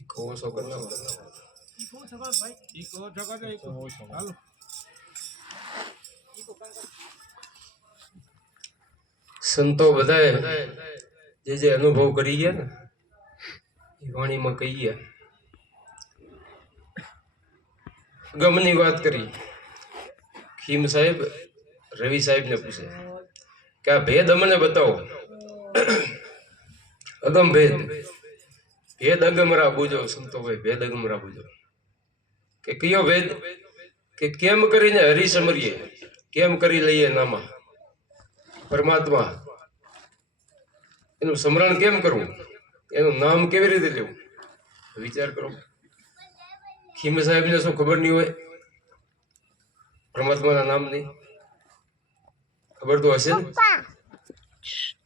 Iko sokon na. Iko saka ભાઈ iko જગા દે iko હાલો iko કાંઈ સંતો બધાએ જે અનુભવ કરી ગયા ને એ વાણીમાં કહી ગયા. ગમની વાત કરી. ખીમ સાહેબ રવિ સાહેબને પૂછે કે આ ભેદ અમને બતાવો. અગમ ભેદ ભેદ અગમરા બુજો સંતોભાઈ, ભેદ અગમરા બુજો. કે કયો ભેદ? કે કેમ કરીને હરી સમરીએ, કેમ કરી લઈએ નામા પરમાત્મા, એનું સ્મરણ કેમ કરવું, એનું નામ કેવી રીતે લેવું? વિચાર કરો. ખીમ સાહેબને શું ખબર નહીં હોય પરમાત્માના નામની? ખબર તો હશે ને.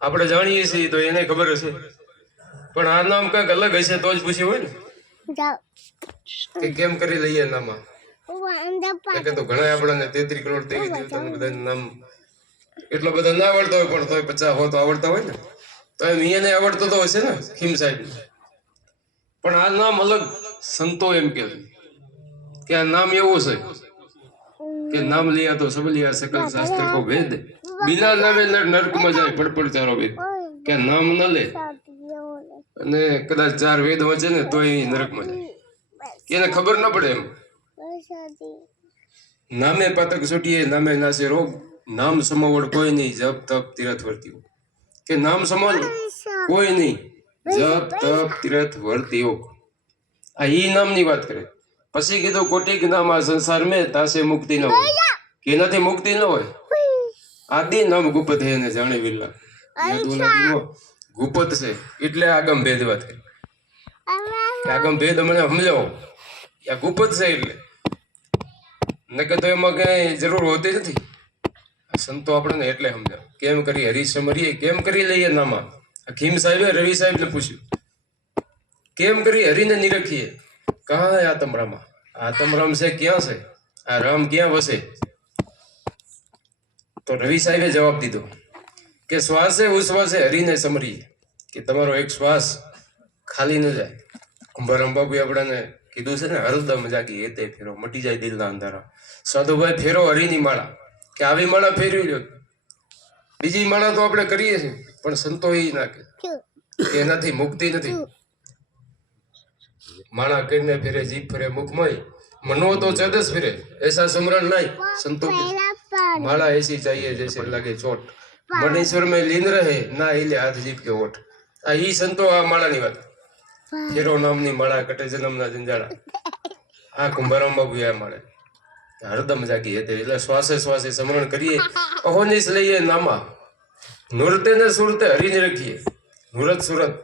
આપણે જાણીએ છીએ તો એને ખબર હશે, પણ આ નામ કંઈક અલગ હશે તો જ પૂછ્યું હોય ને કે કેમ કરી લઈએ નામા. કે તો ઘણા આપણને 33 કરોડ દેવી દેવતાને બધાનું નામ એટલો બધા ના આવડતા હોય, પણ તોય 50 હો તો આવડતા હોય ને. તો એમ એને આવડતો તો હશે ને ખીમ સાહેબ. પણ આ નામ અલગ. સંતો એમ કે આ નામ એવું છે કે નામ લિયા તો સબ લિયા સકલ શાસ્ત્ર કો વેદ, બિના નામે નરક માં જાય પડપડ ચારો વેદ. કે નામ ન લે અને કદાચ 4 વેદ વાંચે ને તો એ નરકમાં જાય. એને ખબર ન પડે એમ. નામે પાતક છૂટીએ, નામે નાશે રોગ, નામ સમવડ કોઈ નહીં, જપ તપ તીરથ વર્તી. કે નામ સમાન કોઈ નહીં, જપ તપ તીરથ વર્તી યોગ. આ ઈ નામની વાત કરે. પછી કીધું કોટિક નામ આ સંસાર મેં તાસે મુક્તિ ન હોય. કે એનાથી મુક્તિ ન હોય. આદિ નામ ગુપત હે ને જાણે વિરલા. ગુપત છે એટલે આગમ ભેદ વાત કરી. આગમ ભેદ મને સમજાવો. આ ગુપત છે એટલે નકે તો એમાં કઈ જરૂર હોતી નથી. સંતો આપણને એટલે સમજાવે કેમ કરી હરી સમરીએ, કેમ કરી લઈએ નામા. ખીમ સાહેબે રવિ સાહેબને પૂછ્યું કેમ કરી હરીને નિરખીએ. કહા હે આતમરામાં? આતમરામ છે ક્યાં છે? આ રામ ક્યાં વસે? તો રવિ સાહેબે જવાબ દીધો કે શ્વાસે ઉશ્વાસે હરીને સમરીએ. કે તમારો એક શ્વાસ ખાલી ન જાય. કુંભારામ બાબુ આપણને કીધું છે ને, હરદમ જાગી એ તે ફેરો મટી જાય દિલના અંધારા. સાધુભાઈ ફેરો હરીની માળા. કે આવી માળા ફેરવી લ્યો. બીજી માળા તો આપણે કરીએ છીએ, પણ સંતો એ ના કે એનાથી મુક્તિ નથી. માળા કરીને ફેરે જીભ ફરે મુખમય, મનો તો ચદસ ફિરે એસા સુમરણ નહીં. સંતો માળા એસી चाहिए जैसे लगे चोट, मनेश्वर में लीन रहे ना हिले हाथ जीभ के ओठ. આ ઈ સંતો આ માળાની વાત. ફેરો નામની માળા કટે જન્મના જંજાળા. આ કુંભારામ બાબુ આ માળે હરદમ જાગી હતી. એટલે શ્વાસે શ્વાસે સ્મરણ કરીએ, અહોનિશ લઈએ નામા, નૃત્ય ને સુરતે હરીને રખીએ. નુરત સુરત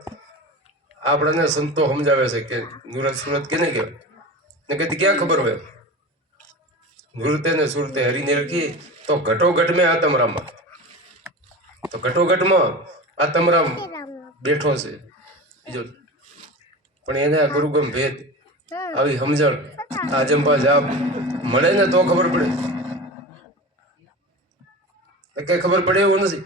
આપણને સંતો સમજાવે છે કે નુરત સુરત કેને કહેવાય. ને કદી ક્યાં ખબર હોય. નૃત્ય ને સુરતે હરીને રખીએ તો ઘટોઘટ મેં આતમરામમાં. તો ઘટોઘટમાં આતમરામ બેઠો છે બીજો. પણ એને આ ગુરુગમ ભેદ આવી સમજણ આ જંપા જાપ મળે ને તો ખબર પડે. કઈ ખબર પડે એવું નથી.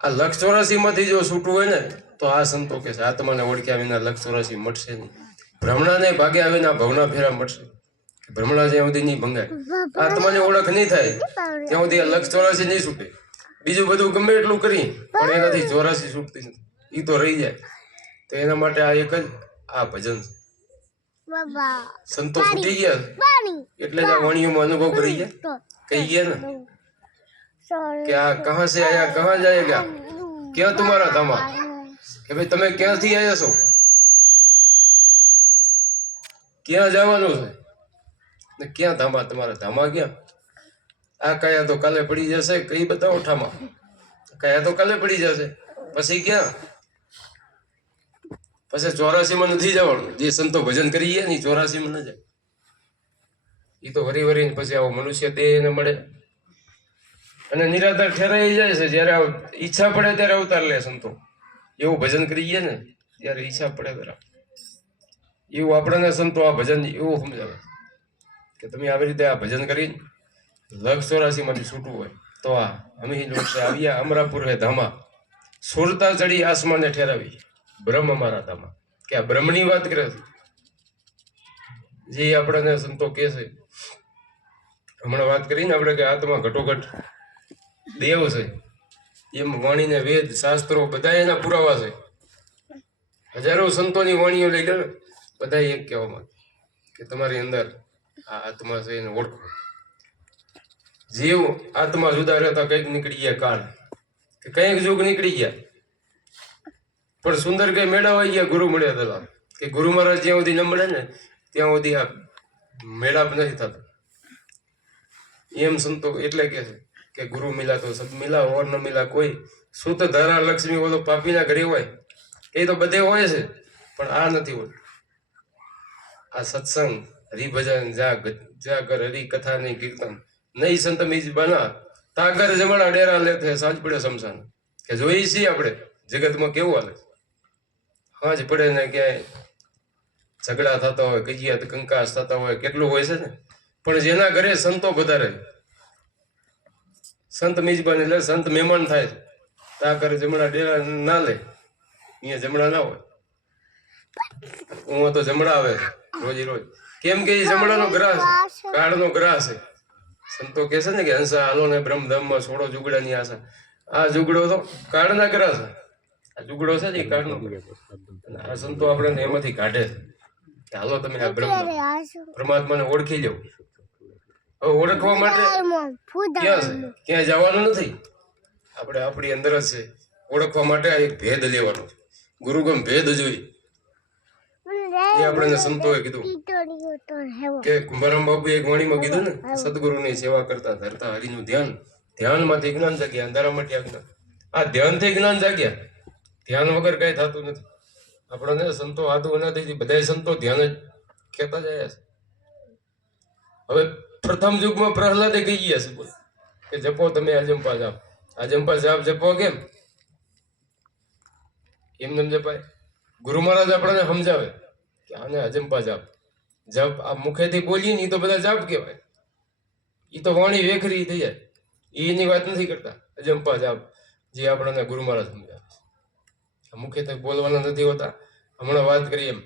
આ 184 માંથી જો છૂટવું હોય ને તો આ સંતો કે છે આત્માને ઓળખ્યા વિના 184 મટશે નહીં. ભ્રમણાને ભાગ્યા વિના ભવના ફેરા મટશે. ભ્રમણા જ્યાં સુધી નહીં ભંગાય, આત્માની ઓળખ નહીં થાય ત્યાં સુધી આ 184 નહીં છૂટે. બીજું બધું ગમે એટલું કરી પણ એનાથી 84 છૂટતી નથી. એ તો રહી જાય. તો એના માટે આ એક જ આ ભજન છે. સંતો છૂટી ગયા એટલે જ આ વાણીઓમાં અનુભવ કરી ગયા. કહી ગયા ને કે આ કહા સે આયા કહા જાયેગા, ક્યાં તમારા ધામા. કે ભાઈ તમે ક્યાંથી આવ્યા છો, ક્યાં જવાનું છે ને ક્યાં ધામા? તમારા ધામા ક્યાં? આ કયા તો કાલે પડી જશે. કઈ બતાવો ઠામા. કયા તો કાલે પડી જશે. પછી ક્યાં? પછી 84 માં નથી જવાનું. જે સંતો ભજન કરી ગયા ને 84 માં ન જાય. એ તો વરી વરીને પછી આવો મનુષ્ય દેહ એને મળે અને નિરાધાર ઠેરાઈ જાય છે. જયારે ઈચ્છા પડે ત્યારે અવતાર લે સંતો. એવું ભજન કરી ગયા ને ત્યારે ઈચ્છા પડે બરાબર. એવું આપણને સંતો આ ભજન એવું સમજાવે કે તમે આવી રીતે આ ભજન કરીને 184 માંથી છૂટવું હોય તો આ અમી લોટસે આવ્યા અમરાપુર હે ધામા, સુરતા ચડી આસમાને ઠેરાવી બ્રહ્મ મારા ધામા. કે આ બ્રહ્મની વાત કરે છે, જે આપણને સંતો કહે છે. હમણાં વાત કરીને આપણે કે આત્મા ઘટોઘટ દેવ છે, એમ વાણીને વેદ શાસ્ત્રો બધા એના પુરાવા છે. હજારો સંતોની વાણીઓ લઈ લે, બધા એક કહેવામાં કે તમારી અંદર આ આત્મા છે એને ઓળખો. જીવ આત્મા જુદા રહેતા કંઈક નીકળી ગયા કાળ, કે કંઈક યુગ નીકળી ગયા, પણ સુંદર કઈ મેળાવાઈ ગયા ગુરુ મળ્યા પેલા, કે ગુરુ મહારાજ જ્યાં સુધી ન મળે ને ત્યાં સુધી આ મેળાપ નથી થતો. એમ સંતો એટલે કે છે કે ગુરુ મિલા તો સબ મિલા, ઓર ન મિલા કોઈ. સુત ધારા લક્ષ્મી ઓલો પાપીના ઘરે હોય એ તો બધે હોય છે, પણ આ નથી હોતું. આ સત્સંગ હરિભજન જાગર હરી કથા નહીં કીર્તન નહીં સંત મીજ બના તાગર જમણા ડેરા લેતે સાંજ પડે શમશાન. કે જોઈએ છીએ આપણે જગતમાં કેવું હાલે, સાંજ પડે ને ક્યાંય ઝઘડા થતા હોય, કજિયાત કંકાસ થતા હોય, કેટલું હોય છે ને. પણ જેના ઘરે સંતો વધારે, સંત મિજબાન એટલે સંત મહેમાન થાય, તાગર જમણા ડેરા ના લે, અહીંયા જમણા ના હોય. હું તો જમણા આવે રોજી રોજ, કેમ કે એ જમણાનો ગ્રાસ, કાળનો ગ્રાસ છે. સંતો કે છે ને કે હંસા હાલો ને બ્રહ્મ ધામમાં છોડો જુગડાની આશા. આ જુગડો તો કાળના ગ્રાસ, આ જુગડો છે ને એ કાળનો. આ સંતો આપણને એમાંથી કાઢે છે, હાલો તમે આ બ્રહ્મ પરમાત્માને ઓળખી લો. હવે ઓળખવા માટે ક્યાં છે, ક્યાં જવાનું નથી, આપણે આપણી અંદર જ છે. ઓળખવા માટે આ એક ભેદ લેવાનો છે, ગુરુગમ ભેદ જોઈ. એ આપણને સંતોએ કીધું કે કુંભારામ બાપુ એક વાણીમાં કીધું ને, સદગુરુની સેવા કરતા ધરતા હરિનું ધ્યાન, ધ્યાનમાંથી જ્ઞાન જાગ્યા, અંધારામાંથી અજ્ઞાન. આ ધ્યાનથી જ્ઞાન જાગ્યા, ધ્યાન વગર કઈ થતું નથી. આપણને સંતો આદુ નથી, બધા સંતો ધ્યાન જ કહેતા જાય છે. હવે પ્રથમ યુગમાં પ્રહલાદે કહી ગયા છે બોલ કે જપો તમે અજંપા જાપ. અજંપા જાપ જપો કેમ? એમને જપાય? ગુરુ મહારાજ આપણને સમજાવે કે આને અજંપા જાપ. જપ આ મુખેથી બોલીએ ને એ તો બધા જાપ કહેવાય, એ તો વાણી વેખરી થઈ જાય, એની વાત નથી કરતા. અજંપા જાપ જે આપણને ગુરુ મહારાજ સમજાવે છે, મુખેથી બોલવાના નથી હોતા. હમણાં વાત કરીએ એમ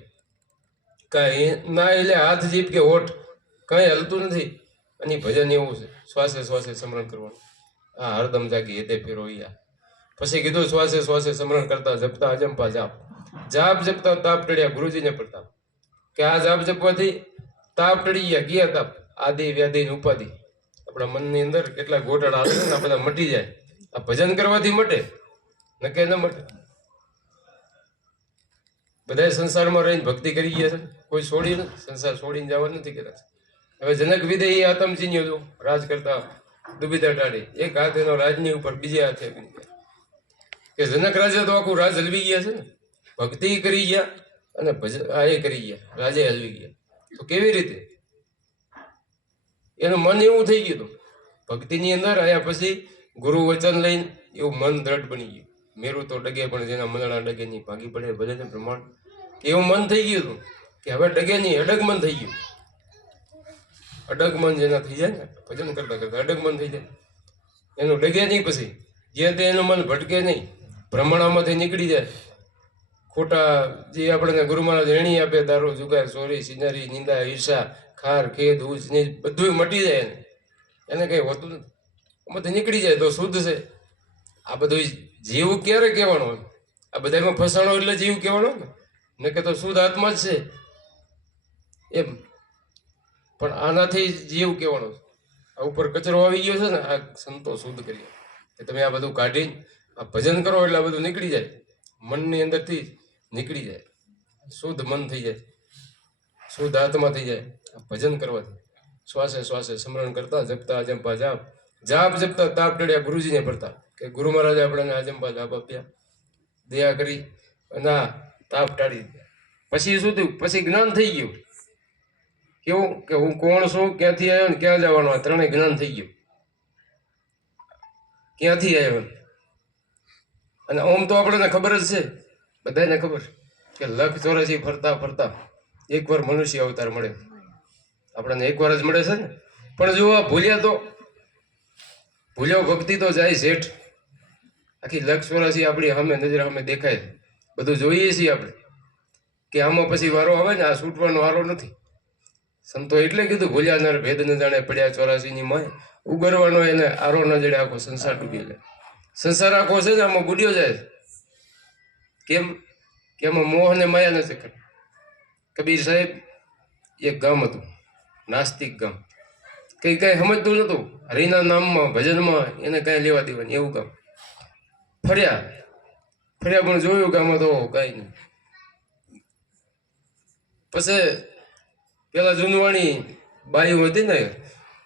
કાંઈ ના, એટલે હાથ જીભ કે હોઠ કઈ હલતું નથી. અને ભજન એવું છે, શ્વાસે શ્વાસે સ્મરણ કરવાનું. હા, હરદમ જાગી હેતે ફેરો યા. પછી કીધું શ્વાસે શ્વાસે સ્મરણ કરતા જપતા અજંપા જાપ. જાપ જપતા તાપ ટળ્યા ગુરુજીને પડતા. કે આ જાપ જપવાથી તાપ ટળી ગયા તાપ, આદિ વ્યાધિ ઉપાધિ. આપણા મનની અંદર કેટલા ગોટાળા આવે ને આ બધા મટી જાય. આ ભજન કરવાથી મટે, નકે ન મટે. બધા સંસારમાં રહીને ભક્તિ કરી ગયા છે, કોઈ છોડી નથી, સંસાર છોડીને જવા નથી કર્યા. હવે જનક વિદેહી આતમ ચીન્યો રાજ કરતા દુબીતા ટાળી, એક હાથ એનો રાજની ઉપર, બીજે હાથે કે જનક રાજા તો આખું રાજ હલવી ગયા છે ને. ભક્તિ કરી ગયા અને આ એ કરી ગયા, રાજે હલવી ગયા. તો કેવી રીતે? એનું મન એવું થઈ ગયું હતું ભક્તિની અંદર આયા પછી ગુરુ વચન લઈને એવું મન દ્રઢ બની ગયું. મેરું તો ડગે પણ જેના મનડા ડગે નહીં, ભાગી પડે ભલે ને પ્રમાણ. એવું મન થઈ ગયું હતું કે હવે ડગે નહીં, અડગ મન થઈ ગયું. અડગ મન જેના થઈ જાય ને ભજન કરતા કરતા અડગ મન થઈ જાય, એનું ડગે નહીં. પછી જે તે એનું મન ભટકે નહીં, ભ્રમણામાંથી નીકળી જાય. ખોટા જે આપણને ગુરુ મહારાજ રેણી આપે, દારૂ જુગાર ચોરી સિનારી નિંદા ઈર્ષા ખાર ખેદ ઉચ નીચ બધું મટી જાય. એને કઈ હોતું નથી, એમાંથી નીકળી જાય તો શુદ્ધ છે. આ બધું જીવ ક્યારે કહેવાનો? આ બધામાં ફસાણો એટલે જીવ કહેવાનો ને કે તો શુદ્ધ આત્મા જ છે એમ. પણ આનાથી જીવ કહેવાનો. આ ઉપર કચરો આવી ગયો છે ને, આ સંતો શુદ્ધ કરીએ કે તમે આ બધું કાઢીને આ ભજન કરો એટલે આ બધું નીકળી જાય, મનની અંદરથી નીકળી જાય, શુદ્ધ મન થઈ જાય, શુદ્ધ આત્મા થઈ જાય. આ ભજન કરવાથી શ્વાસે શ્વાસે સ્મરણ કરતા જપતા અજંપા જાપ. જાપ જપતા તાપ ટળ્યા ગુરુજીને પડતા. કે ગુરુ મહારાજે આપણને અજંપા જાપ આપ્યા, દયા કરી અને આ તાપ ટાળી દીધા. પછી શું થયું? પછી જ્ઞાન થઈ ગયું. કેવું કે હું કોણ છું, ક્યાંથી આવ્યો ને ક્યાં જવાનો, આ ત્રણેય જ્ઞાન થઈ ગયું. ક્યાંથી આવ્યો અને ઓમ તો આપણને ખબર જ છે, બધાને ખબર કે 1,84 ફરતા ફરતા એકવાર મનુષ્ય અવતાર મળે આપણને, એકવાર જ મળે છે ને. પણ જો આ ભૂલ્યા તો ભૂલ્યો ભક્તિ તો જાય શેઠ. આખી 1,84 આપણી સામે નજર સામે દેખાય, બધું જોઈએ છીએ આપણે. કે આમાં પછી વારો આવે ને, આ છૂટવાનો વારો નથી. સંતો એટલે કીધું ભૂલ્યા નર ભેદ ન જાણે પડ્યા 84ની માય, ઉગરવાનો એને આરો ન જડે આખો સંસાર ડૂબી લે. સંસાર આખો છે ને આમાં બુડ્યો જાય. કેમ કે આમાં મોહ અને માયા નથી કરે. કબીર સાહેબ એક ગામ હતું, નાસ્તિક ગામ, કઈ સમજતું નતું, હરિના નામમાં ભજનમાં એને કઈ લેવા દેવાની, એવું ગામ. ફર્યા પણ જોયું કે આમાં તો કઈ નહીં. પછી પેલા જૂનવાણી બાઈઓ હતી ને,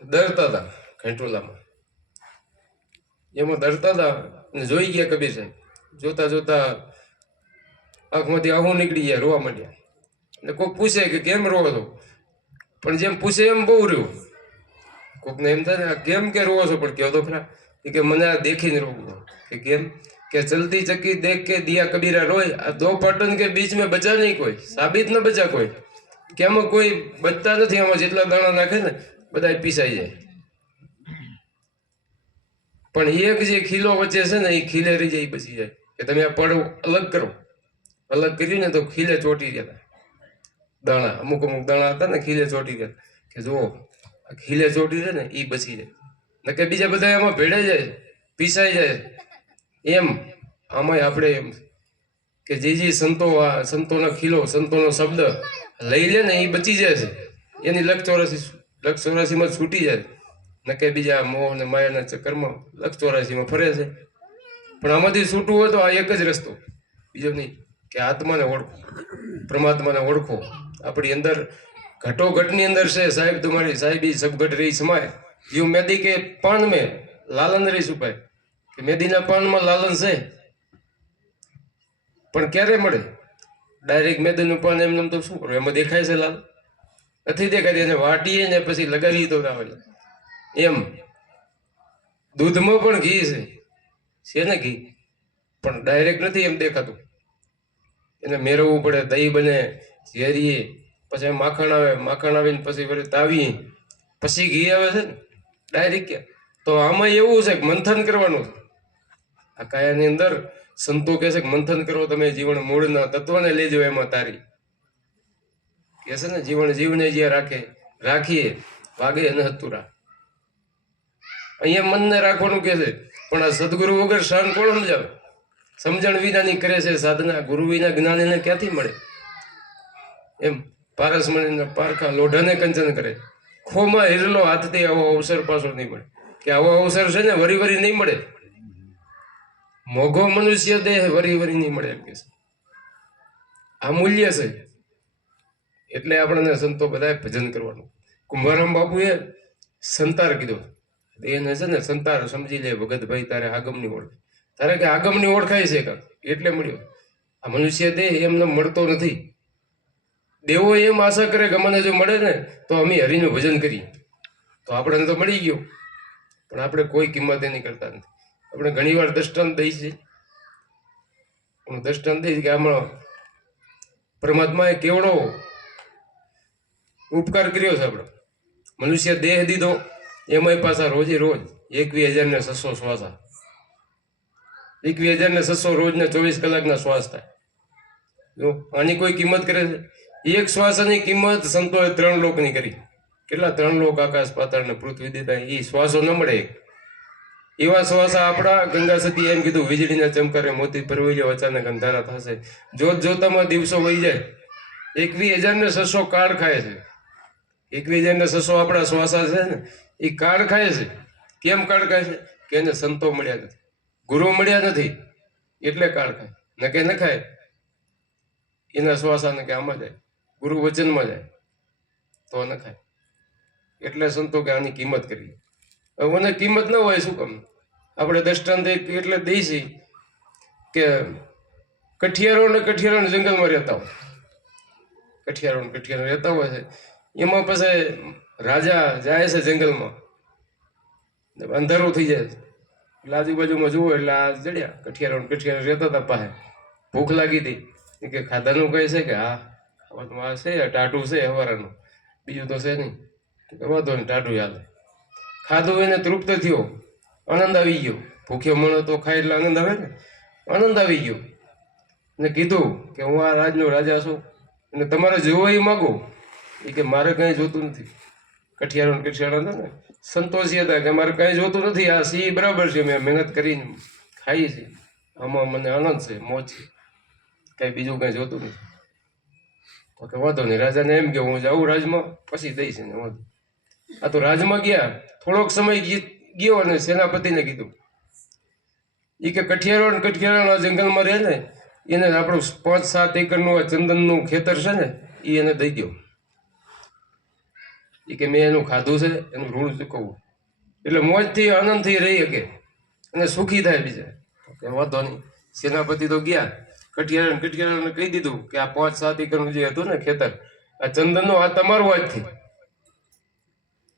ડરતા હતા ઘંટોલામાં, એમાં ડરતા હતા અને જોઈ ગયા કબીર સાહેબ. જોતા જોતા આંખમાંથી આહું નીકળી ગયા, રોવા માંડ્યા. એટલે કોઈક પૂછે કે કેમ રોવો છો, પણ જેમ પૂછે એમ બહુ રહ્યું. કોકને એમ થાય ને કેમ કે રોવો છો, પણ કહો તો ખરા કે મને આ દેખીને રોવું. કે કેમ કે ચલતી ચક્કી દેખ કે દિયા કબીરા રોય, આ દો પાટન કે બીચ में बचा नहीं कोई, साबित न बचा कोई. કે આમાં કોઈ બચતા નથી, આમાં જેટલા દાણા નાખે ને બધા પીસાઈ જાય. પણ એક જે ખીલો વચ્ચે છે ને, એ ખીલે રહી જાય, બચી જાય. કે તમે આ પડ અલગ કરો, અલગ કર્યું ને તો ખીલે ચોટી જતા દાણા. અમુક દાણા હતા ને ખીલે ચોટી ગયા, કે જુઓ આ ખીલે ચોટી જાય ને એ બચી જાય. ને કે બીજા બધા એમાં ભેળાઈ જાય, પીસાઈ જાય. એમ આમાં આપણે એમ કે જે સંતોનો ખીલો, સંતોનો શબ્દ લઈ લે ને એ બચી જાય છે, એની લખ 84માં છૂટી જાય. ને કે બીજા મોહ અને માયાના ચક્કરમાં લખ 84માં ફરે છે. પણ આમાંથી છૂટવું હોય તો આ એક જ રસ્તો, બીજો નહીં, કે આત્માને ઓળખો, પરમાત્માને ઓળખો. આપણી અંદર ઘટોઘટની અંદર છે સાહેબ, તમારી સાહેબી સબ ઘટ રહી સમાય, યુ મેદી કે પાન મેં લાલન રહી છુપાય. કે મેદીના પાનમાં લાલન છે, પણ ક્યારે મળે? ડાયરેક્ટ મેદીનું પાન એમને તો શું કરો, એમાં દેખાય છે લાલ? નથી દેખાતી. એને વાટીએ ને પછી લગાવીએ તો આવે. એમ દૂધમાં પણ ઘી છે ને ઘી, પણ ડાયરેક્ટ નથી એમ દેખાતું. એને મેળવવું પડે, દહીં બને, ઝેરીએ, પછી માખણ આવે, માખણ આવીને પછી વળી તાવીએ, પછી ઘી આવે છે ને, ડાયરેક્ટ ક્યાં? તો આમાં એવું છે કે મંથન કરવાનું. આ કાયાની અંદર સંતો કહે છે કે મંથન કરો તમે, જીવન મૂળના તત્વને લેજો એમાં તારી. કે છે ને જીવને જ્યાં રાખીએ વાગે અને હતુરા. અહીંયા મનને રાખવાનું કે છે, પણ આ સદગુરુ વગર શાન કોણ સમજાવે? સમજણ વિનાની કરે છે સાધના, ગુરુ વિના જ્ઞાન એને ક્યાંથી મળે? એમ પારસમણીના પારખા લોઢાને કંચન કરે, ખોમાં હિરલો હાથથી આવો અવસર પાછો નહીં મળે. કે આવો અવસર છે ને વરી નહીં મળે. મોઘો મનુષ્ય દેહ વરી નહીં મળે, એમ કે છે. આ મૂલ્ય છે. એટલે આપણને સંતો બધા ભજન કરવાનું. કુંભારામ બાપુએ સંતાર કીધો, એને છે ને સંતાર સમજી લે ભગત ભાઈ, તારે આગમની ઓળખ, તારે કે આગમની ઓળખાય છે કાંક એટલે મળ્યો. આ મનુષ્ય દેહ એમને મળતો નથી. દેવો એમ આશા કરે કે મને જો મળે ને તો અમે હરિનું ભજન કરીએ, તો આપણને તો મળી ગયો. પણ આપણે કોઈ કિંમત એની કરતા નથી. આપણે ઘણી વાર દ્રષ્ટાંત દઈ છે. હું દ્રષ્ટાંત દઈશ કે આમાં પરમાત્માએ કેવડો ઉપકાર કર્યો છે. આપણે મનુષ્ય દેહ દીધો, એમાંય પાછા રોજે રોજ 21,600 શ્વાસા, 21,600 રોજના 24 કલાકના શ્વાસ થાય. જો આની કોઈ કિંમત કરે છે? એક શ્વાસની કિંમત સંતોએ 3 લોકની કરી. કેટલા? 3 લોક, આકાશ પાતાળ ને પૃથ્વી દેતા. એ શ્વાસો ન મળે. એવા શ્વાસા આપણા ગંગા સતી એમ કીધું, વીજળીના ચમકારે મોતી પરવૈયો અચાનક અંધારા થશે. જોત જોતામાં દિવસો વહી જાય. 21,600 કાળ ખાય છે. 21,600 આપણા શ્વાસા છે ને, એ કાળ ખાય છે. કેમ કાળ ખાય છે? કે એને સંતો મળ્યા નથી, ગુરુ મળ્યા નથી, એટલે કાળ ખાય. ન કે ન ખાય, એના શ્વાસાને કે આમાં જાય, ગુરુ વચનમાં જાય તો ન ખાય. એટલે સંતો કે આની કિંમત કરીએ. મને કિંમત ન હોય શું કામ? આપણે દ્રષ્ટાંત એટલે દઈશી કે કઠિયારો જંગલમાં રહેતા હોય, કઠિયારો રહેતા હોય છે. એમાં પછી રાજા જાય છે જંગલમાં, અંધારું થઈ જાય એટલે આજુબાજુમાં જુઓ એટલે આ જડ્યા કઠિયારો રહેતા હતા. પાસે ભૂખ લાગી હતી, કે ખાધાનું કહે છે કે હા ખાવાનું છે, ટાઢું છે હવારાનું, બીજું તો છે નહીં. વાંધો નહીં, ટાઢું હાલે. ખાધું, એને તૃપ્ત થયો, આનંદ આવી ગયો. ભૂખ્યો મણો તો ખાય એટલે આનંદ આવે ને, આનંદ આવી ગયો. ને કીધું કે હું આ રાજનો રાજા છું, અને તમારે જોવો એ માગો. એ કે મારે કંઈ જોતું નથી. કઠિયારો ને કઠિયારો હતા ને સંતોષી હતા કે મારે કંઈ જોતું નથી, આ સી બરાબર છે, મેં મહેનત કરીને ખાઈ છે, આમાં મને આનંદ છે, મોજ છે, કાંઈ બીજું કાંઈ જોતું નથી. તો કે વાંધો નહીં, રાજાને એમ કે હું જાઉં રાજમાં, પછી દઈશ ને વાંધો. આ તો રાજમાં ગયા, થોડોક સમય ગયો અને સેનાપતિને કીધું એ કે કઠિયારો ને કઠિયારો જંગલમાં રહે ને એને આપણું 5-7 એકરનું આ ચંદનનું ખેતર છે ને એ એને દઈ દો. એ કે મેં એનું ખાધું છે, એનું ઋણ ચૂકવવું, એટલે મોજથી આનંદથી રહી શકે અને સુખી થાય બીજા. કે વાંધો નહીં. સેનાપતિ તો ગયા, કઠિયારાને કહી દીધું કે આ 5-7 એકરનું જે હતું ને ખેતર, આ ચંદનનું આ તમારું આજથી,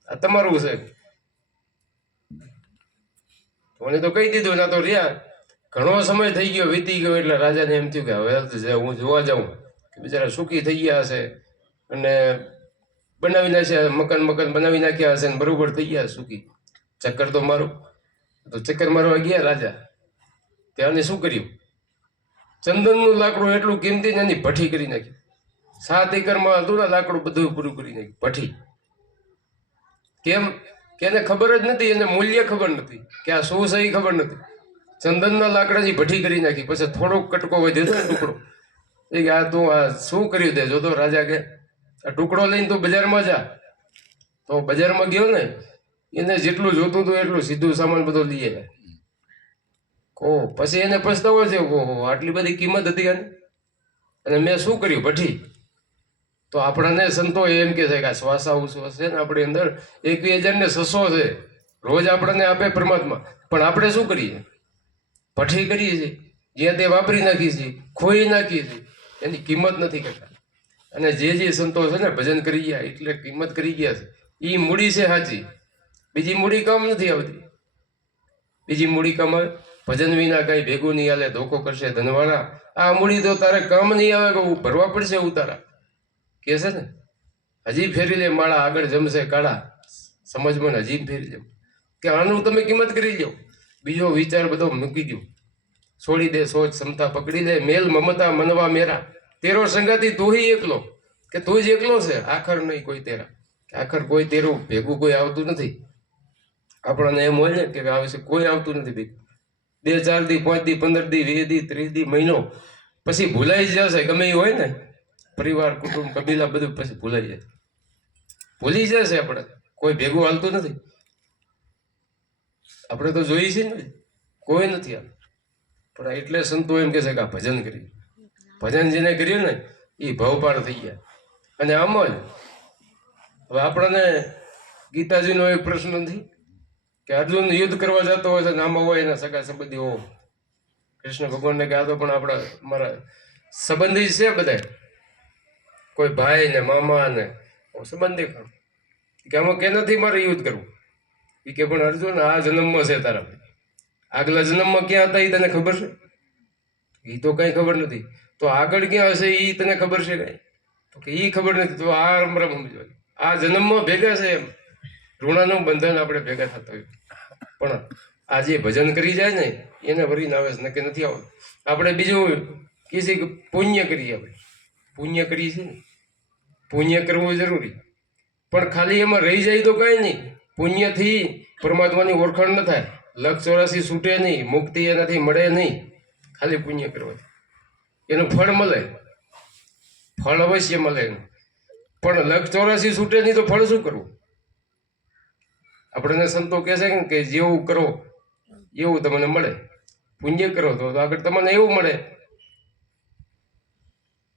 આ તમારું છે. મને તો કહી દીધું, ના તો રહ્યા. ઘણો સમય થઈ ગયો, વીતી ગયો, એટલે રાજાને એમ થયું કે હવે હું જોવા જાઉં કે બિચારા સુખી થઈ ગયા હશે અને બનાવી નાખ્યા, મકાન બનાવી નાખ્યા હશે ને બરોબર થઈ ગયા સુખી. ચક્કર તો મારું. તો ચક્કર મારવા ગયા રાજા. ત્યાં શું કર્યું? ચંદનનું લાકડું એટલું કિંમતી ને એની ભઠ્ઠી કરી નાખી. 7 એકરમાં હતું ને લાકડું બધું પૂરું કરી નાખ્યું, ભઠ્ઠી. કેમ કે એને ખબર જ નથી, એને મૂલ્ય ખબર નથી કે આ શું છે એ ખબર નથી. ચંદનના લાકડાની ભઠ્ઠી કરી નાખી. પછી થોડોક કટકો વધ્યો ને ટુકડો, એ કે આ તું આ શું કર્યું તે જોતો. રાજા કે આ ટુકડો લઈને તું બજારમાં જા. તો બજારમાં ગયો ને, એને જેટલું જોતું હતું એટલું સીધું સામાન બધો લઈ આવ્યા. પછી એને પછતાવો છે, ઓહો આટલી બધી કિંમત હતી આની, અને મેં શું કર્યું? ભઠ્ઠી. તો આપણને સંતો એમ કે છે કે આ શ્વાસા ઉશ્વાસ છે ને આપણી અંદર 21,600 છે, રોજ આપણને આપે પરમાત્મા, પણ આપણે શું કરીએ? ભઠ્ઠી કરીએ છીએ, જ્યાં તે વાપરી નાખીએ છીએ, ખોઈ નાખીએ છીએ, એની કિંમત નથી કરતા. અને જે સંતો છે ને ભજન કરી ગયા એટલે કિંમત કરી ગયા છે, એ મૂડી છે સાચી. બીજી મૂડી કામ નથી આવતી. બીજી મૂડી કામ આવે? ભજન વિના કઈ ભેગું નહીં હાલે, ધોખો કરશે ધનવાળા. આ મૂડી તો તારે કામ નહીં આવે, કે ભરવા પડશે ઉતારા કે છે ને. હજી ફેરી લે માળા, આગળ જમશે કાળા. સમજમાં હજી ફેરી લે કે આનું તમે કિંમત કરી લો. બીજો વિચાર બધો મૂકી દો, છોડી દે સોચ ક્ષમતા પકડી લે. મેલ મમતા મનવા મેરા, તેરો સંગાતી તું ही એકલો, કે તું જ એકલો છે, આખર નહીં કોઈ તેરા. આખર કોઈ તેરું ભેગું કોઈ આવતું નથી. આપણને એમ હોય ને કે આવે છે, કોઈ આવતું નથી ભેગું. 2-4 દી 5 દી 15 દી 20 દી 30 દી મહિનો પછી ભૂલાઈ જશે. ગમે એ હોય ને, પરિવાર કુટુંબ કબીલા બધું પછી ભૂલાઈ જાય, ભૂલી જશે. આપણે કોઈ ભેગું હાલતું નથી. આપણે તો જોઈએ છીએ ને કોઈ નથી હાલ. પણ એટલે સંતો એમ કે છે કે આ ભજન કર્યું. ભજન જેને કર્યું ને એ ભવપાર થઈ ગયા. અને આમ જ હવે આપણને ગીતાજીનો એક પ્રશ્ન નથી કે અર્જુન યુદ્ધ કરવા જતો હોય છે, આમાં હોય એના સગા સંબંધીઓ કૃષ્ણ ભગવાનને કે આ તો પણ આપણા મારા સંબંધી છે બધા, કોઈ ભાઈ ને મામા ને સંબંધી ખરું, કે આમાં કે નથી મારે યુદ્ધ કરવું. એ કે પણ અર્જુન આ જન્મમાં છે તારા, આગલા જન્મમાં ક્યાં હતા એ તને ખબર છે? એ તો કઈ ખબર નથી. તો આગળ ક્યાં હશે એ તને ખબર છે કઈ? તો કે એ ખબર નથી. તો આ રમરમ સમજવા, આ જન્મમાં ભેગા છે એમ. ઋણાનું બંધન આપણે ભેગા થતા હોય, પણ આ જે ભજન કરી જાય ને એને વરીને આવે છે, નક્કી નથી આવતું. આપણે બીજું કીધી કે પુણ્ય કરીએ, આપણે પુણ્ય કરીએ છીએ ને, પુણ્ય કરવું જરૂરી, પણ ખાલી એમાં રહી જાય તો કઈ નહીં. પુણ્યથી પરમાત્માની ઓળખાણ ન થાય, 184 છૂટે નહીં, મુક્તિ એનાથી મળે નહીં. ખાલી પુણ્ય કરવાથી એનું ફળ મળે, ફળ અવશ્ય મળે એનું, પણ 184 છૂટે નહીં તો ફળ શું કરવું? આપણને સંતો કહે છે કે જેવું કરો એવું તમને મળે. પુણ્ય કરો તો આગળ તમને એવું મળે.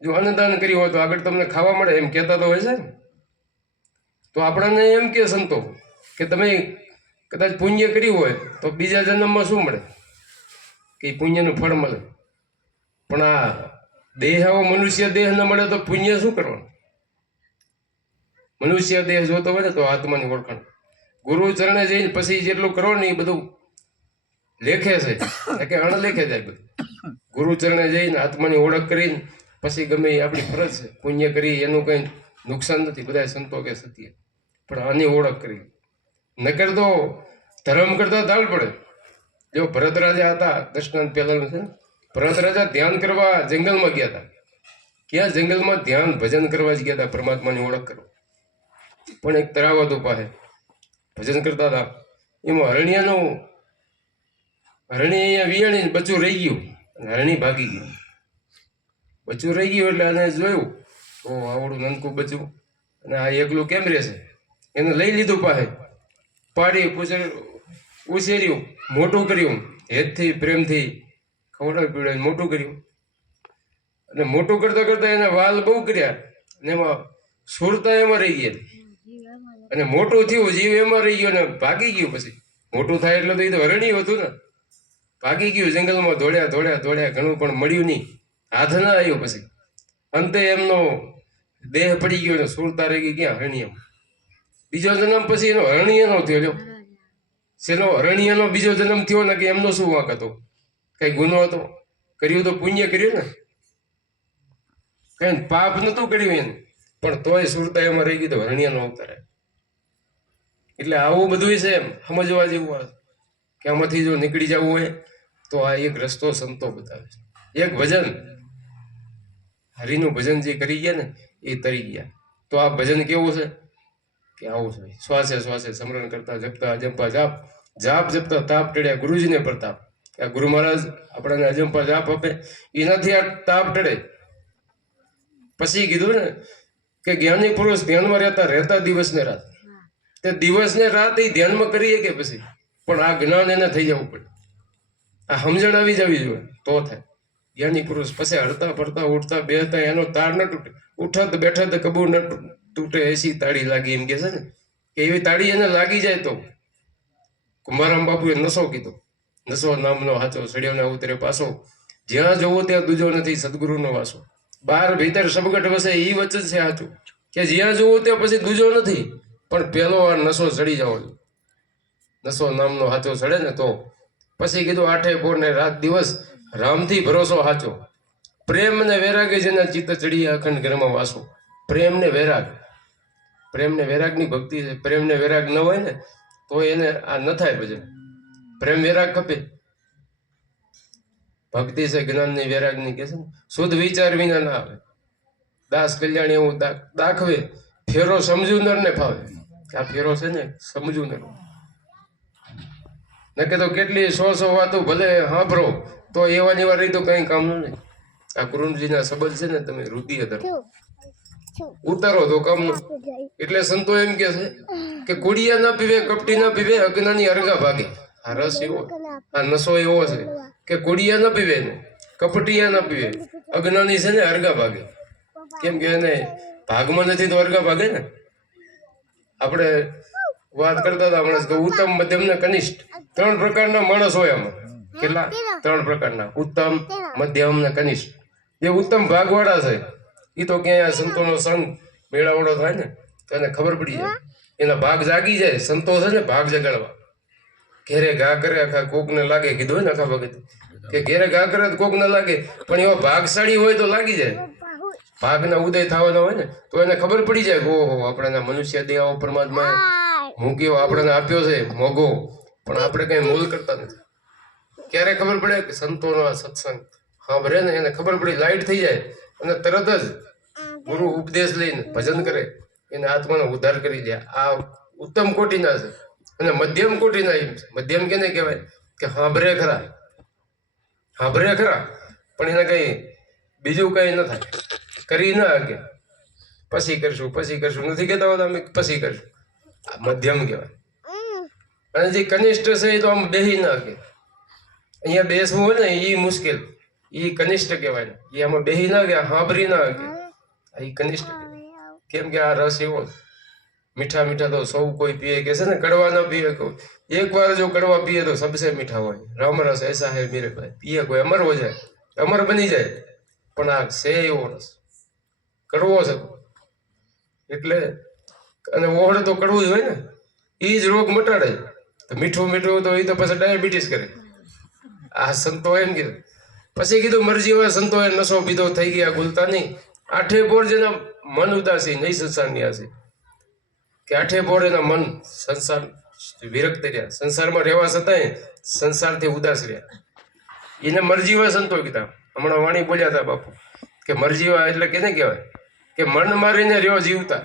જો અન્નદાન કર્યું હોય તો આગળ તમને ખાવા મળે, એમ કહેતા તો હોય છે ને. તો આપણને એમ કે સંતો કે તમે કદાચ પુણ્ય કર્યું હોય તો બીજા જન્મમાં શું મળે? કે પુણ્યનું ફળ મળે. પણ આ દેહ આવો મનુષ્ય દેહ ન મળે તો પુણ્ય શું કરવાનું? મનુષ્ય દેહ જોતો હોય ને તો આત્માની ઓળખાણ. ગુરુ ચરણે જઈને પછી જેટલું કરો ને એ બધું લેખે છે કે અણલેખે જાય બધું. ગુરુ ચરણે જઈને આત્માની ઓળખ કરીને પછી ગમે એ આપણી ફરજ છે. પુણ્ય કરી એનું કંઈ નુકસાન નથી, બધા સંતો કે સત્ય, પણ આની ઓળખ કરી. નકર તો ધર્મ કરતા ધાળ પડે. જો ભરત રાજા હતા, દશનાથ પહેલાનું છે ને, ભરત રાજા ધ્યાન કરવા જંગલમાં ગયા હતા. ક્યાં જંગલમાં ધ્યાન ભજન કરવા જ ગયા હતા, પરમાત્માની ઓળખ કરવા. પણ એક તળાવ હતું પાસે, ભજન કરતા હતા. એમાં હરણી અહીંયા વિયાણી બચ્ચું રહી ગયું અને હરણી ભાગી ગયું. બચ્ચું રહી ગયું એટલે આને જોયું, ઓ આવડું નનકું બચ્ચું અને આ એકલું કેમ રહેશે. એને લઈ લીધું પાસે, પાડી ઉછેર્યું, મોટું કર્યું, હેતથી પ્રેમથી ખવડાવી પીવડાવી મોટું કર્યું. અને મોટું કરતા કરતા એને વાલ બહુ કર્યા અને એમાં સુરતા એમાં રહી ગયા. અને મોટું થયું, જીવ એમાં રહી ગયો ને ભાગી ગયું. પછી મોટું થાય એટલે તો એ તો હરણ્યું હતું ને, ભાગી ગયું જંગલમાં. દોડ્યા દોડ્યા દોડ્યા, ઘણું પણ મળ્યું નહીં, હાથ ના આવ્યો. પછી અંતે એમનો દેહ પડી ગયો ને સુરતા રહી ગઈ ક્યાં હરણિયામાં. બીજો જન્મ પછી એનો હરણિયાનો થયો. જો શેનો હરણિયાનો બીજો જન્મ થયો ને, કે એમનો શું વાંક હતો? કઈ ગુનો હતો? કર્યું તો પુણ્ય કર્યું ને, કઈ પાપ નતું કર્યું એને, પણ તોય સુરતા એમાં રહી ગઈ તો હરણિયાનો અવતાર. એટલે આવું બધું છે એમ સમજવા જેવું કે આમાંથી જો નીકળી જવું હોય તો આ એક રસ્તો સંતો બતાવે છે. એક ભજન, હરિનું ભજન જે કરી ગયા ને એ તરી ગયા. તો આ ભજન કેવું છે કે આવું છે, શ્વાસે શ્વાસે સ્મરણ કરતા જપતા અજંપા જાપ, જાપ જપતા તાપ ટળ્યા ગુરુજીને પ્રતાપ. આ ગુરુ મહારાજ આપણને અજંપા જાપ આપે, એનાથી આ તાપ ટળે. પછી કીધું ને કે જ્ઞાની પુરુષ ધ્યાનમાં રહેતા દિવસ ને રાત. તે દિવસ ને રાત એ ધ્યાનમાં કરીએ કે પછી, પણ આ જ્ઞાન એને થઈ જવું પડે, આ સમજણ આવી જવી જોઈએ તો થાય. જ્ઞાની પુરુષ પછી હડતા પડતા ઉઠતા બેહતા એનો તાર ન તૂટે, ઉઠત બેઠત કબૂર ન તૂટે એસી તાળી લાગી, એમ કે છે ને, કે એવી તાળી એને લાગી જાય તો. કુંભારામ બાપુએ નશો કીધો, નશો નામનો હાચો સડ્યો ને ઉતરે પાછો, જ્યાં જોવો ત્યાં દૂજો નથી સદગુરુનો વાસો. બહાર ભીતર સબગટ વસે એ વચન છે સાચું, કે જ્યાં જોવો ત્યાં પછી દૂજો નથી, પણ પેલો આ નશો ચડી જવો. નશો નામનો હાચો ચડે ને તો પછી કીધું આઠે પોર ને રાત દિવસ રામથી ભરોસો હાચો. પ્રેમ ને વૈરાગે જેના ચિત્ત ચડી અખંડ ઘરમાં વાસો. પ્રેમ ને વૈરાગ, પ્રેમ ને વૈરાગની ભક્તિ છે. પ્રેમ ને વૈરાગ ન હોય ને તો એને આ ન થાય ભજન. પ્રેમ વૈરાગ ખપે. ભક્તિ છે જ્ઞાનની વૈરાગની કે છે ને, શુદ્ધ વિચાર વિના ના આવે. દાસ કલ્યાણ એવું દાખવે, ફેરો સમજુ નર ને ફાવે. આ ફેરો છે ને સમજુ નર. ન કે તો કેટલી 100 વાતો ભલે સાંભળો તો એવાની વાર રહી તો કઈ કામનું નહીં. આ ગુરુજીના શબ્દ છે ને, તમે રુધિર ધરો ઉતારો તો કામનું. એટલે સંતો એમ કે છે કે કુડિયા ના પીવે, કપટી ના પીવે, અજ્ઞાની અરગા ભાગે. આ રસ એવો, આ નશો એવો છે કે કુડિયા ના પીવે ને કપટિયા ના પીવે, અજ્ઞાની છે ને અરગા ભાગે. કેમ કે એને ભાગમાં નથી તો અરગા ભાગે ને. આપણે વાત કરતા હતા હમણાં કે ઉત્તમ, મધ્યમ ને કનિષ્ઠ 3 પ્રકારના માણસ હોય આમાં. કેટલા? 3 પ્રકારના, ઉત્તમ, મધ્યમ ને કનિષ્ઠ. જે ઉત્તમ ભાગવાળા છે એ તો ક્યાંય સંતોનો સંગ મેળાવડો થાય ને તો એને ખબર પડી જાય, એના ભાગ જાગી જાય. સંતો છે ને ભાગ જગાડવા. ઘેરે ઘા કરે આખા કોક ને લાગે, કીધું હોય ને આખા ભગત કે ઘેરે ઘા કરે તો કોક ને લાગે, પણ એવો ભાગશાળી હોય તો લાગી જાય. ભાગના ઉદય થવાના હોય ને તો એને ખબર પડી જાય કે ઓહો આપણા મનુષ્ય દેવો પરમાત્માએ મૂક્યો, આપણને આપ્યો છે મોગો, પણ આપણે કઈ મોલ કરતા નથી. ક્યારે ખબર પડે કે સંતોનો સત્સંગ હા ભરે ને એને ખબર પડી, લાઈટ થઈ જાય અને તરત જ ગુરુ ઉપદેશ લઈને ભજન કરે, એને આત્માનો ઉદ્ધાર કરી દે. આ ઉત્તમ કોટીના છે. અને મધ્યમ કોટીના એમ છે. મધ્યમ કેને કહેવાય કે હાંભરે ખરા, હાંભરે ખરા પણ એને કઈ બીજું કઈ ન થાય, કરી ના શકે. પછી કરશું નથી કહેતા હોતા અમે, પછી કરશું. આ મધ્યમ કહેવાય. અને જે કનિષ્ઠ છે એ તો આમ બેહી ના શકે. અહીંયા બેસવું હોય ને એ મુશ્કેલ, એ કનિષ્ઠ કહેવાય. એ આમાં બેહી ના ગયા, હાંભરી ના શકે, એ કનિષ્ઠ કહેવાય. કેમ કે આ રસ એવો મીઠા મીઠા તો સૌ કોઈ પીએ કે છે ને, કડવા ના પીએ. એક વાર જો કડવા પીએ તો સબસે મીઠા હોય. રામ રસ એસા હે મેરે ભાઈ, પીએ કોઈ અમર હો જાય, અમર બની જાય. પણ આ છે એવો રસ કડવો છે એટલે, અને ઓહળ તો કડવું જ હોય ને, એ જ રોગ મટાડે. તો મીઠું મીઠું તો એ તો પછી ડાયાબિટીસ કરે. આ સંતો એમ કીધું. પછી કીધું મરજી હોય સંતોએ નશો પીધો થઈ ગયા ગુલતા નહીં. આઠે પોર જેના મન ઉદાસી નહીં સંસારની આસી, કે આઠે પોર એના મન સંસાર વિરક્ત રહ્યા, સંસારમાં રહેવા છતાંય સંસારથી ઉદાસ રહ્યા. એને મરજી હોય સંતો કીધા. હમણાં વાણી બોલ્યા હતા બાપુ કે મરજીવા એટલે કેને કહેવાય કે મન મારીને રહ્યો જીવતા.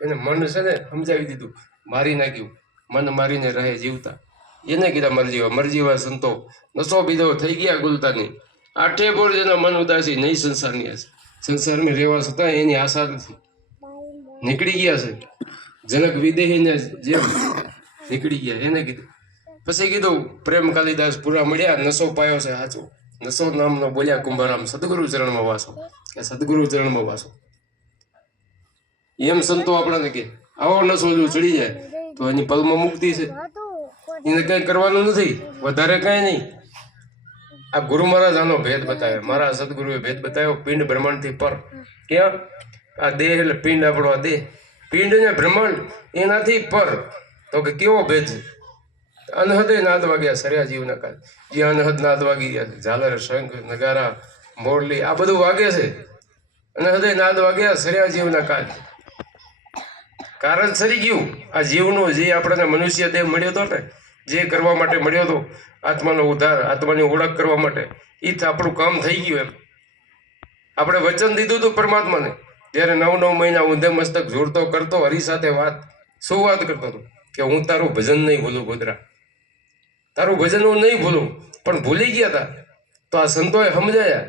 એને મન છે ને સમજાવી દીધું, મારી નાખ્યું, મન મારીને રહે જીવતા, એને કીધા મરજીવા. મરજીવા સંતો નશો બીધો થઈ ગયા ગુલતાની, આઠે બોર જેના મન ઉદાસી નહીં સંસારની આશા. સંસારમાં રહેવા છતાં એની આશા નથી, નીકળી ગયા છે જનક વિદેહીને જેમ નીકળી ગયા, એને કીધું. પછી કીધું પ્રેમ કાલિદાસ પૂરા મળ્યા, નશો પાયો છે સાચો, નશો નામનો બોલ્યા કુંભારામ, સદગુરુ ચરણમાં વાસો, કે સદગુરુ ચરણમાં વાસો. એમ સંતો આપણને કે આવો નશો જો ચડી જાય તો એની પલમાં મુક્તિ છે, એને કઈ કરવાનું નથી, વધારે કઈ નહીં. આ ગુરુ મહારાજ આનો ભેદ બતાવ્યો, મારા સદગુરુએ ભેદ બતાવ્યો પિંડ બ્રહ્માંડથી પર. ક્યાં? આ દેહ એટલે પિંડ, આપણો આ દેહ, પિંડ ને બ્રહ્માંડ એનાથી પર. તો કે કેવો ભેદ છે? અનહદે નાદ વાગ્યા સર્યા જીવના કાળ, જે અનહદ નાદ વાગી ગયા છે, ઝાલર, શંખ, નગારા, મોરલી આ બધું વાગે છે. અનહદે નાદ વાગ્યા સર્યા જીવના કાળ, કારણ સરી ગયું આ જીવનું, જે આપણને મનુષ્ય દેહ મળ્યો હતો ને, જે કરવા માટે મળ્યો હતો, આત્માનો ઉદ્ધાર, આત્માની ઓળખ કરવા માટે, એ આપણું કામ થઈ ગયું. એમ આપણે વચન દીધું હતું પરમાત્માને, ત્યારે 9 મહિના ઊંધે મસ્તક જોડતો કરતો હરી સાથે વાત, શું વાત કરતો હતો? કે હું તારું ભજન નહીં ભૂલું ગોદરા, તારું ભજન હું નહીં ભૂલું. પણ ભૂલી ગયા હતા તો આ સંતોએ સમજાયા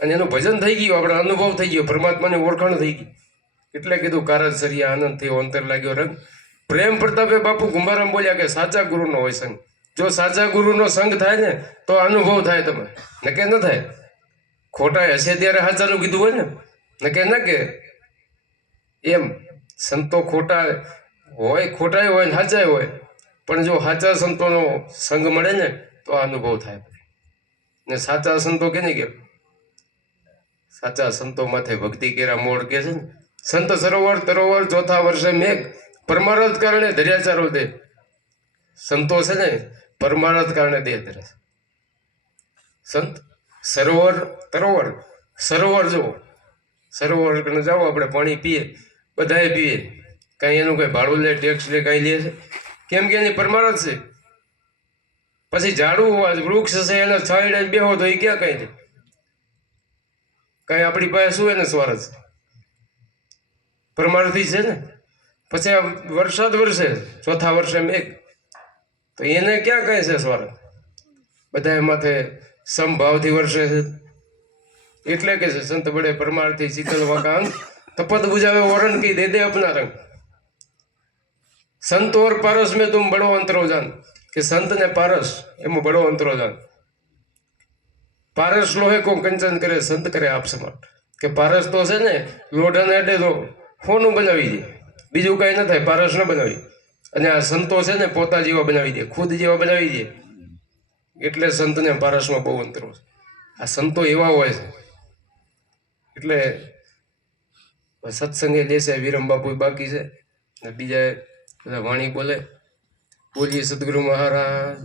અને એનું ભજન થઈ ગયું, આપણે અનુભવ થઈ ગયો, પરમાત્માની ઓળખાણ થઈ ગઈ. એટલે કીધું કારજ સરિયા આનંદ થયો, અંતર લાગ્યો રંગ. પ્રેમ પ્રતાપે બાપુ કુંભારામ બોલ્યા કે સાચા ગુરુનો હોય સંગ. જો સાચા ગુરુનો સંગ થાય ને તો અનુભવ થાય, તમે નકે ન થાય. ખોટા હશે ત્યારે સાચાનું કીધું હોય ને, નકે ન કે એમ. સંતો ખોટા હોય, ખોટા હોય ને સાચા હોય, પણ જો સાચા સંતોનો સંગ મળે ને તો આ અનુભવ થાય. ને સાચા સંતો કેને કે સાચા સંતો માથે ભક્તિ કેરા મોડ કે છે ને, સંત સરોવર તરોવર ચોથા વર્ષે મેઘ, પરમારથ કારણે ધર્યા ચારો દે. સંતો છે ને પરમારથ કારણે દેહ ધરે. સંત સરોવર તરોવર, સરોવર જુઓ, સરોવર જાઓ આપણે પાણી પીએ, બધાએ પીએ, કાંઈ એનું કંઈ ભાડું લે, ટેક્સ લે, કાંઈ લે છે? કેમ કે એની પરમારથ છે. પછી ઝાડવું વૃક્ષ છે, એને છાંયડે બેહો તો એ ક્યાં કાંઈ દે? કાંઈ આપણી પાસે શું એને સ્વાર્થ છે? પરમારથી છે ને. પછી આ વરસાદ વરસે, ચોથા વર્ષે મેઘ, તો એને ક્યાં કાંઈ છે સ્વાર્થ? બધા માથે સમભાવથી વર્ષે છે. એટલે કે છે સંત બડે પરમારથી શીતલ વાકાંગ, તપત બુજાવે વરણ કી દે દે અપના રંગ. સંત ઓર પારસ में तुम बड़ो अंतरो जान, કે સંત ને પારસ એમાં બડો અંતરો જાન. પારસ લોહે કો કંચન કરે, સંત કરે આપ સમાન. કે પારસ તો છે ને લોઢાને અડે તો સોનું બનાવી દે, બીજું કાંઈ ન થાય, પારસ ન બનાવી. અને આ સંતો છે ને પોતા જેવા બનાવી દે, ખુદ જેવા બનાવી દે. એટલે સંતને પારસમાં બહુ અંતરો છે. આ સંતો એવા હોય છે. એટલે સત્સંગે લેશે વિરમ બાપુ બાકી છે ને બીજા બધા વાણી બોલે. બોલીએ સદગુરુ મહારાજ.